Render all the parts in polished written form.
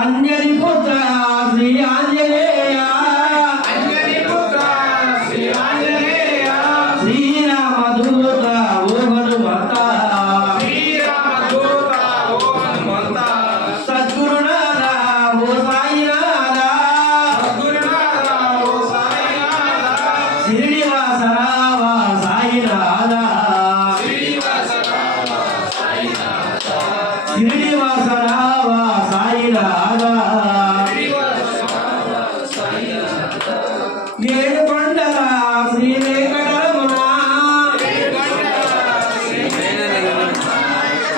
అంజలి పుత్ర శ్రీ ఆంజనేయ శ్రీరామదూత ఓ హనుమంత సద్గురునాథ ఓ సాయినాథ శ్రీనివాస రావా సాయినాథ శ్రీనివాస రావా సాయినాథ ఏడు కొండల శ్రీ వెంకటరమణ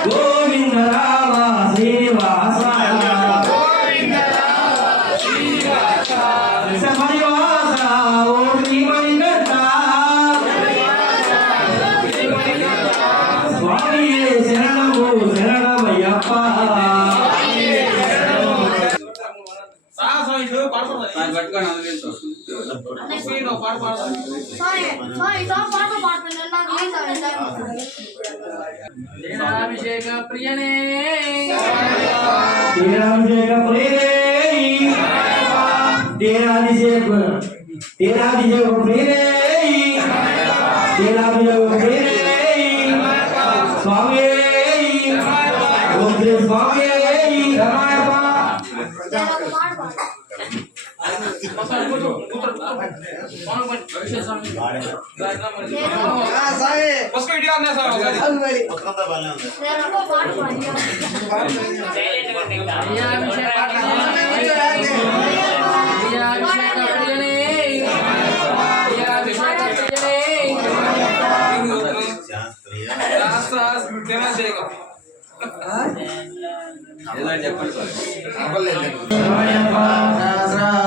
గోవింద రామ శ్రీనివాస సపరివాస ఓ శ్రీమణికంఠ స్వామి శరణము శరణమయ్యప్ప అభిషేక ప్రియనే तेराभिषेक प्रिय तेराभिषेक प्रिय स्वामी ओम श्री स्वामी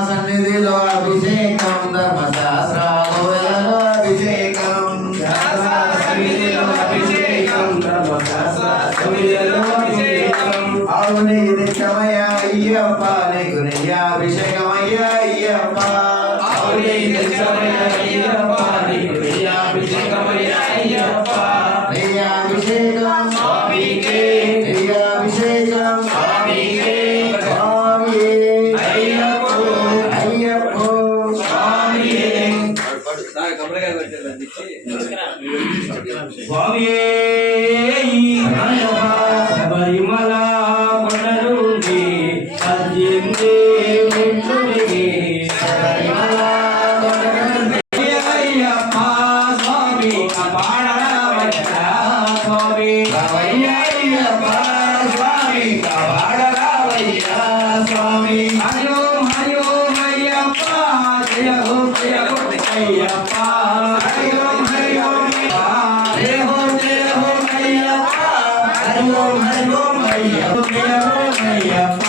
సన్నిధిలో అభిషేకం ధర్మశాస్త్ర అభిషేకం అవుని నిత్యమయ అయ్యప్ప నీకు నిత్యాభిషేకమయ్య అయ్యప్ప నిత్యాభిషేకం స్వామికే నిత్యాభిషేకం స్వామికే స్వామి అయ్యప్ప स्वामी శబరిమల కొండలుండి అర్జింది విష్ణునికి శబరిమల కొండలుండి అయ్యప్ప స్వామి కాపాడరావయ్యా స్వామి అయ్యప్ప స్వామి కాపాడరావయ్యా స్వామి హరి ఓం అయ్యప్ప జయ హో అయ్యప్ప హరి ఓం జయ హో అయ్యప్ప హరి ఓం అయ్యప్ప